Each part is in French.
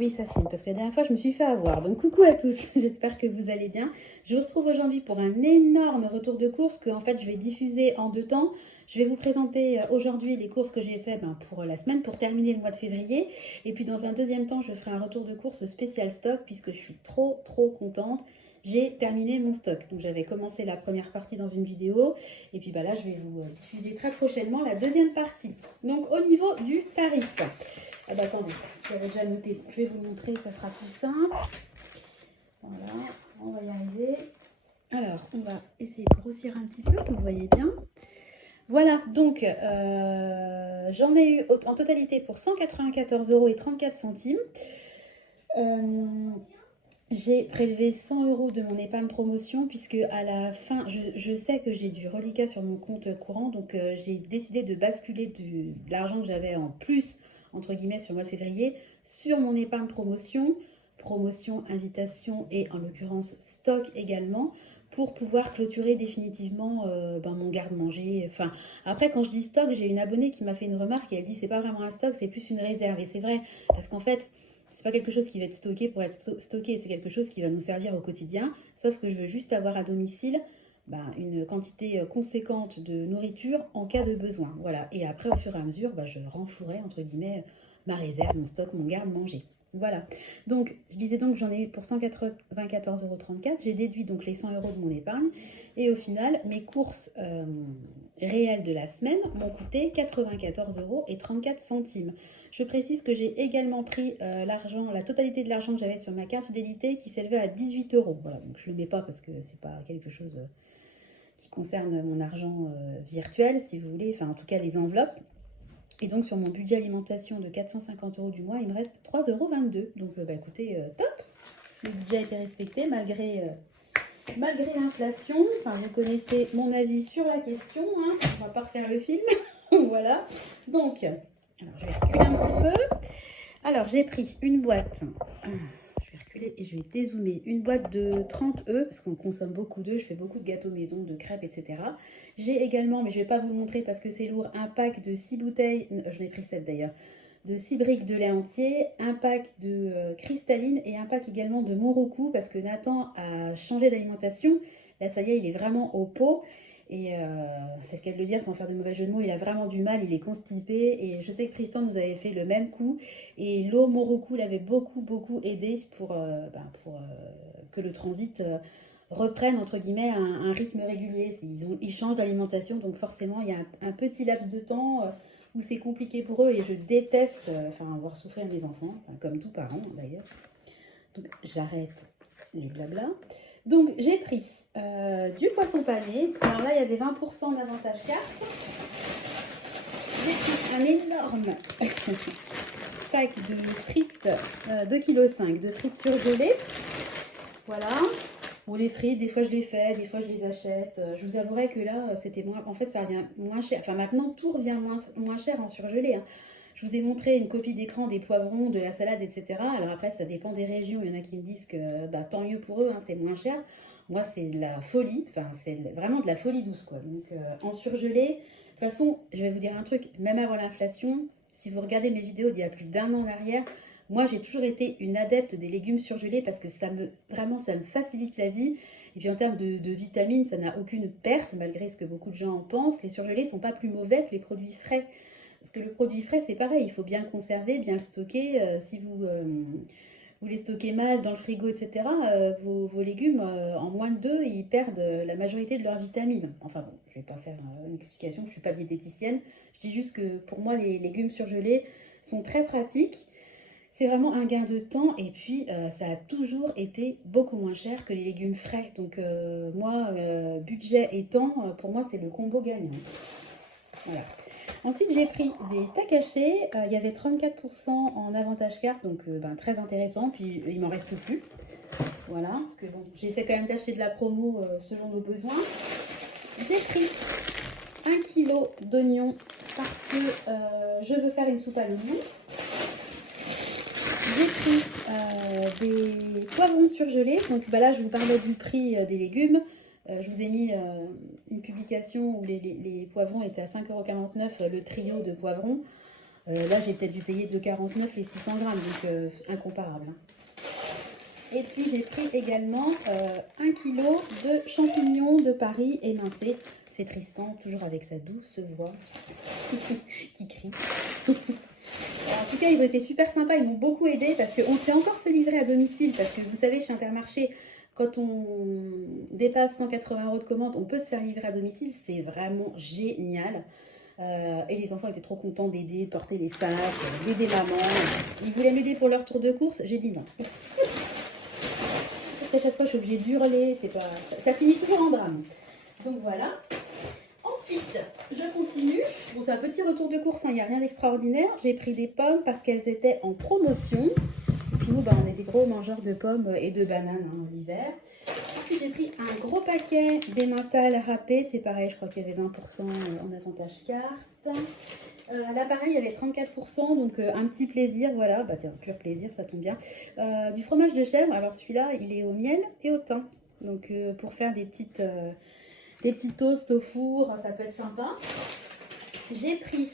Oui, ça filme, parce que la dernière fois, je me suis fait avoir. Donc, coucou à tous, j'espère que vous allez bien. Je vous retrouve aujourd'hui pour un énorme retour de course que, en fait, je vais diffuser en deux temps. Je vais vous présenter aujourd'hui les courses que j'ai faites pour la semaine, pour terminer le mois de février. Et puis, dans un deuxième temps, je ferai un retour de course spécial stock, puisque je suis trop contente. J'ai terminé mon stock. Donc, j'avais commencé la première partie dans une vidéo. Et puis, là, je vais vous diffuser très prochainement la deuxième partie. Donc, au niveau du tarif. Ah bah attendez, j'avais déjà noté. Je vais vous montrer, ça sera plus simple. Voilà, on va y arriver. Alors, on va essayer de grossir un petit peu, vous voyez bien. Voilà, donc j'en ai eu en totalité pour 194,34 €. J'ai prélevé 100 € de mon épargne promotion puisque à la fin, je sais que j'ai du reliquat sur mon compte courant, donc j'ai décidé de basculer de l'argent que j'avais en plus, entre guillemets, sur le mois de février, sur mon épargne promotion, invitation et en l'occurrence stock également, pour pouvoir clôturer définitivement mon garde-manger. Enfin, après, quand je dis stock, j'ai une abonnée qui m'a fait une remarque et elle dit c'est pas vraiment un stock, c'est plus une réserve. Et c'est vrai, parce qu'en fait, c'est pas quelque chose qui va être stocké pour être stocké, c'est quelque chose qui va nous servir au quotidien. Sauf que je veux juste avoir à domicile une quantité conséquente de nourriture en cas de besoin. Voilà. Et après, au fur et à mesure, je renflouerai, entre guillemets, ma réserve, mon stock, mon garde-manger. Voilà. Donc, je disais donc que j'en ai eu pour 194,34 €. J'ai déduit donc les 100 € de mon épargne. Et au final, mes courses réelles de la semaine m'ont coûté 94,34 €. Je précise que j'ai également pris la totalité de l'argent que j'avais sur ma carte fidélité qui s'élevait à 18 €. Voilà, donc je ne le mets pas parce que c'est pas quelque chose qui concerne mon argent virtuel, si vous voulez, enfin en tout cas les enveloppes. Et donc sur mon budget alimentation de 450 € du mois, il me reste 3,22 €. Donc écoutez, top. Le budget a été respecté malgré l'inflation. Enfin, vous connaissez mon avis sur la question, hein. On va pas refaire le film. Voilà. Donc, alors je vais reculer un petit peu. Alors, j'ai pris une boîte. Je vais reculer et je vais dézoomer. Une boîte de 30 œufs, parce qu'on consomme beaucoup d'œufs. Je fais beaucoup de gâteaux maison, de crêpes, etc. J'ai également, mais je ne vais pas vous le montrer parce que c'est lourd, un pack de 6 bouteilles. J'en ai pris 7 d'ailleurs. De 6 briques de lait entier, un pack de cristalline et un pack également de Moroku parce que Nathan a changé d'alimentation. Là, ça y est, il est vraiment au pot. Et c'est le cas de le dire sans faire de mauvais jeu de mots, il a vraiment du mal, il est constipé. Et je sais que Tristan nous avait fait le même coup. Et l'eau Moroku l'avait beaucoup aidé pour que le transit reprenne, entre guillemets, un rythme régulier. Ils changent d'alimentation, donc forcément, il y a un petit laps de temps où c'est compliqué pour eux. Et je déteste voir souffrir mes enfants, comme tous parents d'ailleurs. Donc j'arrête les blablas. Donc j'ai pris du poisson pané. Alors là, il y avait 20% d'avantage carte. J'ai pris un énorme sac de frites, 2,5 kg de frites surgelées. Voilà. Bon, les frites, des fois je les fais, des fois je les achète. Je vous avouerai que là, c'était moins. En fait, ça revient moins cher. Enfin, maintenant, tout revient moins cher en surgelé, hein. Je vous ai montré une copie d'écran des poivrons, de la salade, etc. Alors après, ça dépend des régions. Il y en a qui me disent que tant mieux pour eux, hein, c'est moins cher. Moi, c'est de la folie. Enfin, c'est vraiment de la folie douce, quoi. Donc, en surgelé, de toute façon, je vais vous dire un truc. Même avant l'inflation, si vous regardez mes vidéos d'il y a plus d'1 an en arrière, moi, j'ai toujours été une adepte des légumes surgelés parce que ça me facilite la vie. Et puis en termes de vitamines, ça n'a aucune perte, malgré ce que beaucoup de gens en pensent. Les surgelés ne sont pas plus mauvais que les produits frais. Parce que le produit frais, c'est pareil, il faut bien le conserver, bien le stocker. Si vous les stockez mal dans le frigo, etc., vos légumes, en moins de 2, ils perdent la majorité de leurs vitamines. Enfin bon, je ne vais pas faire une explication, je ne suis pas diététicienne. Je dis juste que pour moi, les légumes surgelés sont très pratiques. C'est vraiment un gain de temps et puis ça a toujours été beaucoup moins cher que les légumes frais. Donc moi, budget étant, pour moi, c'est le combo gagnant. Voilà. Ensuite, j'ai pris des steaks hachés. Il y avait 34% en avantage carte, donc très intéressant. Puis il m'en reste plus. Voilà, parce que bon, j'essaie quand même d'acheter de la promo selon nos besoins. J'ai pris 1 kg d'oignons parce que je veux faire une soupe à l'oignon. J'ai pris des poivrons surgelés. Donc là, je vous parlais du prix des légumes. Je vous ai mis une publication où les poivrons étaient à 5,49 € le trio de poivrons. Là, j'ai peut-être dû payer 2,49 les 600 grammes, donc incomparable, hein. Et puis j'ai pris également 1 kg de champignons de Paris émincés. C'est Tristan, toujours avec sa douce voix qui crie. En tout cas, ils ont été super sympas, ils m'ont beaucoup aidé parce qu'on s'est encore fait livrer à domicile. Parce que vous savez, chez Intermarché, quand on dépasse 180 € de commande, on peut se faire livrer à domicile. C'est vraiment génial. Et les enfants étaient trop contents d'aider, de porter les sacs, d'aider maman. Ils voulaient m'aider pour leur tour de course, j'ai dit non. À chaque fois, je suis obligée d'hurler, c'est pas... ça finit toujours en drame. Donc voilà. Ensuite, je continue. Bon, c'est un petit retour de course, il n'y a rien d'extraordinaire. J'ai pris des pommes parce qu'elles étaient en promotion. Et puis nous, on est des gros mangeurs de pommes et de bananes l'hiver. Ensuite, j'ai pris un gros paquet d'emmental râpé. C'est pareil, je crois qu'il y avait 20% en avantage carte. Là, pareil, il y avait 34%, donc un petit plaisir, voilà. Bah, tiens, pur plaisir, ça tombe bien. Du fromage de chèvre. Alors, celui-là, il est au miel et au thym. Donc, pour faire des petits toasts au four, ça peut être sympa. J'ai pris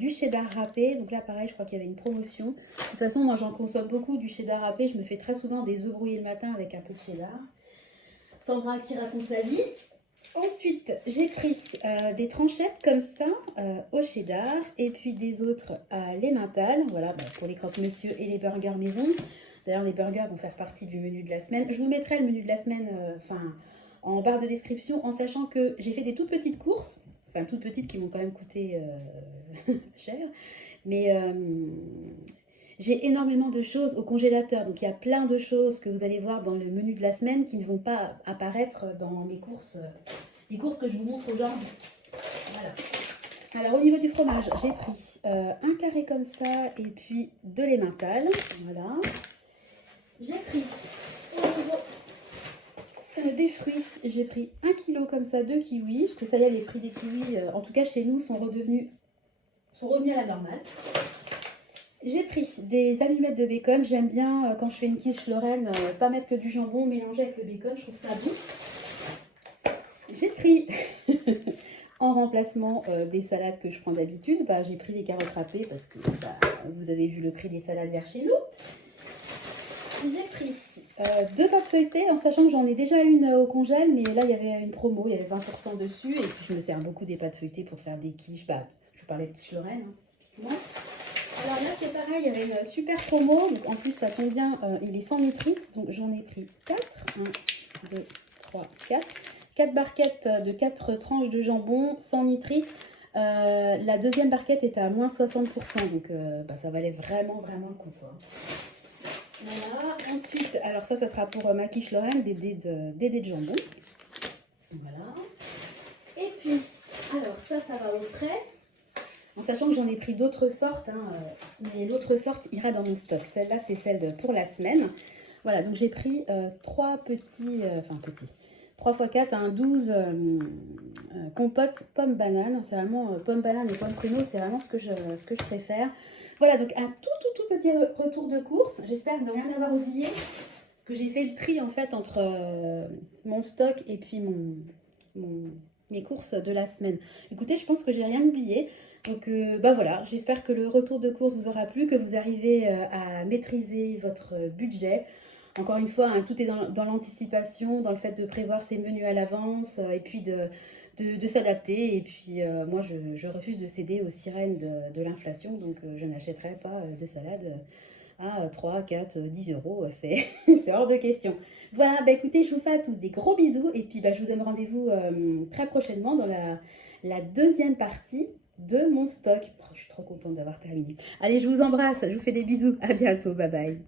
du cheddar râpé. Donc là, pareil, je crois qu'il y avait une promotion. De toute façon, moi, j'en consomme beaucoup du cheddar râpé. Je me fais très souvent des œufs brouillés le matin avec un peu de cheddar. Sandra qui raconte sa vie. Ensuite, j'ai pris des tranchettes comme ça au cheddar et puis des autres à l'emmental. Voilà, bah, pour les croque-monsieur et les burgers maison. D'ailleurs, les burgers vont faire partie du menu de la semaine. Je vous mettrai le menu de la semaine en barre de description, en sachant que j'ai fait des toutes petites courses. Enfin, toutes petites qui m'ont quand même coûté cher. Mais j'ai énormément de choses au congélateur. Donc, il y a plein de choses que vous allez voir dans le menu de la semaine qui ne vont pas apparaître dans mes courses, les courses que je vous montre aujourd'hui. Voilà. Alors, au niveau du fromage, j'ai pris un carré comme ça et puis de l'emmental. Voilà. J'ai pris au niveau des fruits, j'ai pris 1 kg comme ça de kiwis. Parce que ça y est, les prix des kiwis, en tout cas chez nous, sont revenus à la normale. J'ai pris des allumettes de bacon. J'aime bien, quand je fais une quiche Lorraine, pas mettre que du jambon mélangé avec le bacon. Je trouve ça bon. J'ai pris, en remplacement des salades que je prends d'habitude, bah, j'ai pris des carottes râpées parce que vous avez vu le prix des salades vers chez nous. J'ai pris 2 pâtes feuilletées, en sachant que j'en ai déjà une au congèle, mais là il y avait une promo, il y avait 20% dessus. Et puis je me sers beaucoup des pâtes feuilletées pour faire des quiches. Bah, je parlais de quiche Lorraine, hein, typiquement. Alors là, c'est pareil, il y avait une super promo. Donc en plus, ça tombe bien, il est sans nitrite. Donc j'en ai pris 4. 1, 2, 3, 4. 4 barquettes de 4 tranches de jambon sans nitrite. La deuxième barquette était à moins 60%. Donc ça valait vraiment, vraiment le coup, quoi. Voilà. Ensuite, alors ça sera pour ma quiche Lorraine, des dés de jambon. Voilà. Et puis, alors ça va au frais. En sachant que j'en ai pris d'autres sortes, hein, mais l'autre sorte ira dans mon stock. Celle-là, c'est celle pour la semaine. Voilà, donc j'ai pris 3 petits, 3 x 4, 12 compotes pomme-banane. C'est vraiment pomme-banane et pomme-pruneau, c'est vraiment ce que je préfère. Voilà, donc un tout petit retour de course. J'espère ne rien avoir oublié, que j'ai fait le tri en fait entre mon stock et puis mes courses de la semaine. Écoutez, je pense que j'ai rien oublié. Donc voilà, j'espère que le retour de course vous aura plu, que vous arrivez à maîtriser votre budget. Encore une fois, hein, tout est dans l'anticipation, dans le fait de prévoir ses menus à l'avance et puis de s'adapter. Et puis moi, je refuse de céder aux sirènes de l'inflation, donc je n'achèterai pas de salade à 3, 4, 10 euros, c'est hors de question. Voilà, bah écoutez, je vous fais à tous des gros bisous et puis je vous donne rendez-vous très prochainement dans la deuxième partie de mon stock. Oh, je suis trop contente d'avoir terminé. Allez, je vous embrasse, je vous fais des bisous, à bientôt, bye bye.